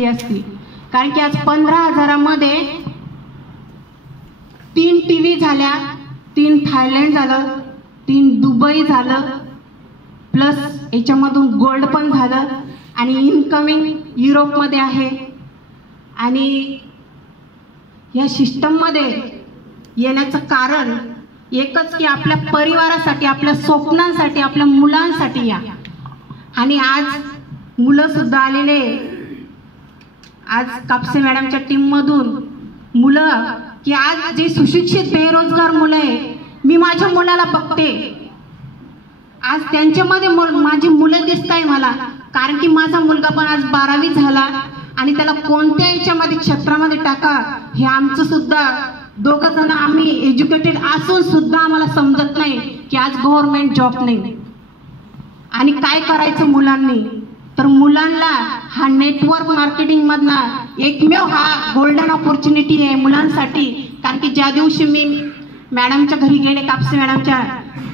असती, कारण की आज 15,000मध्ये 3 टीव्ही झाल्या, 3 थायलंड झालं, 3 दुबई झालं, प्लस याच्यामधून गोल्ड पण झालं आणि इनकमिंग युरोपमध्ये आहे. आणि या सिस्टममध्ये येण्याचं कारण एकच की आपल्या परिवारासाठी, आपल्या स्वप्नांसाठी, आपल्या मुलांसाठी या. आणि आज मुलं सुद्धा आलेले, आज कापसे मॅडमच्या टीममधून मुलं, की आज जे सुशिक्षित बेरोजगार मुलं आहे, मी माझ्या मुलाला बघते, आज त्यांच्यामध्ये माझी मुलं दिसत आहे मला. कारण की माझा मुलगा पण आज 12वी झाला आणि त्याला कोणत्या याच्यामध्ये क्षेत्रामध्ये टाका हे आमचं सुद्धा दोघं जण आम्ही एज्युकेटेड असून सुद्धा आम्हाला समजत नाही की आज गव्हर्नमेंट जॉब नाही. आणि काय करायचं मुलांनी, तर मुलांना हा नेटवर्क मार्केटिंग मधला एकमेव हा गोल्डन ऑपॉर्च्युनिटी आहे मुलांसाठी. कारण की ज्या दिवशी मी मॅडमच्या घरी गेले, कापसे मॅडमच्या,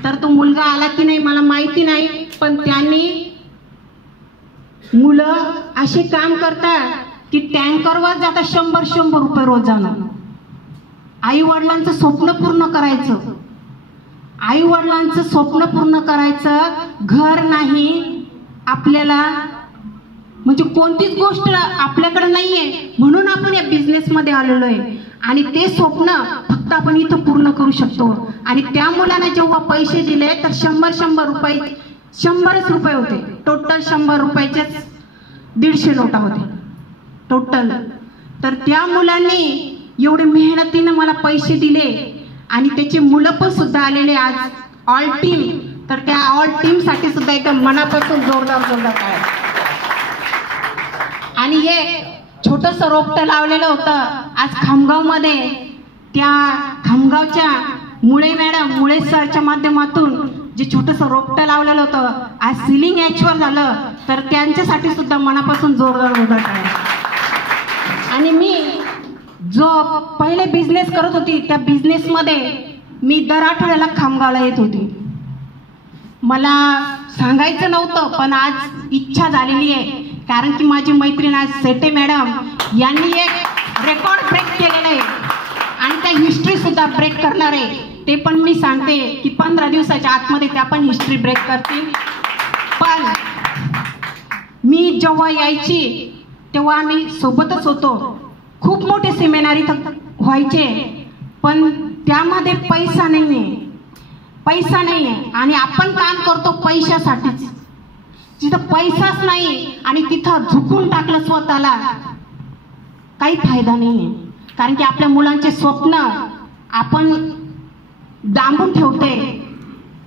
तर तो मुलगा आला की नाही मला माहिती नाही, पण त्यांनी मुलं असे काम करतात की टँकरवर जातात 100 रुपये रोजानं. आई वडिलांचं स्वप्न पूर्ण करायचं, आई वडिलांचं स्वप्न पूर्ण करायचं, घर नाही आपल्याला, म्हणजे कोणतीच गोष्ट आपल्याकडे नाहीये म्हणून आपण या बिझनेसमध्ये आलेलो आहे. आणि ते स्वप्न फक्त आपण इथं पूर्ण करू शकतो. आणि त्या मुलांना जेव्हा पैसे दिले तर 100 रुपये, 100च रुपये होते टोटल, 100 रुपयाचेच 150 नोटा होते टोटल. तर त्या मुलांनी एवढे मेहनतीने मला पैसे दिले आणि त्याची मुलं पण सुद्धा आलेले आज ऑल टीम. तर त्या ऑल टीम साठी सुद्धा एकदम मनापासून जोरदार काय. आणि हे छोटस रोपटं लावलेलं होतं आज खामगावमध्ये, त्या खामगावच्या मुळे मॅडम, मुळे सरच्या माध्यमातून जे छोटस रोपटं लावलेलं होतं आज सिलिंग ॲचवर झालं. तर त्यांच्यासाठी सुद्धा मनापासून जोरदार काय. आणि मी जो पहिले बिझनेस करत होती त्या बिझनेसमध्ये मी दर आठवड्याला खामगावला येत होती. मला सांगायचं नव्हतं पण आज इच्छा झालेली आहे, कारण की माझी मैत्रीण आज सेटे मॅडम यांनी एक रेकॉर्ड ब्रेक केलेलं आहे आणि त्या हिस्ट्री सुद्धा ब्रेक करणार आहे. ते पण मी सांगते की 15 दिवसाच्या आतमध्ये त्या पण हिस्ट्री ब्रेक करतील. पण मी जेव्हा यायची तेव्हा आम्ही सोबतच होतो, खूप मोठे सेमिनार इथं व्हायचे, पण त्यामध्ये पैसा नाहीये, पैसा नाहीये. आणि आपण काम करतो पैशासाठीच, जिथं पैसाच नाही आणि तिथं झुकून टाकलं स्वतःला, काही फायदा नाहीये. कारण की आपल्या मुलांचे स्वप्न आपण दांबून ठेवते,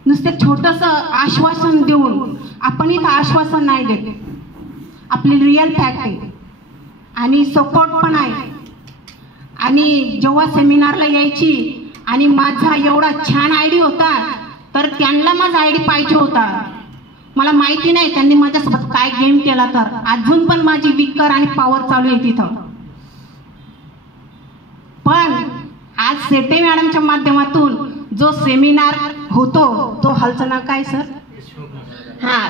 नुसते छोटंसं आश्वासन देऊन. आपण इथं आश्वासन नाही देत, आपली रिअल फॅक्ट आहे आणि सपोर्ट पण आहे. आणि जेव्हा सेमिनारला यायची आणि माझा एवढा छान आयडी होता, तर त्यांना माझा आयडी पाहिजे होता. मला माहिती नाही त्यांनी माझ्यासोबत काय गेम केला, तर अजून पण माझी विकर आणि पॉवर चालू आहे तिथं. पण आज सेटे मॅडमच्या माध्यमातून जो सेमिनार होतो, तो हलचं नाव काय सर, हा,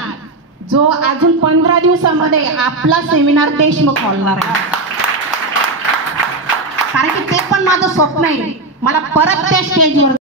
जो अजून 15 दिवसामध्ये आपला सेमिनार देशमुख होणार आहे. कारण की ते पण माझं स्वप्न आहे, मला परत त्या स्टेजवर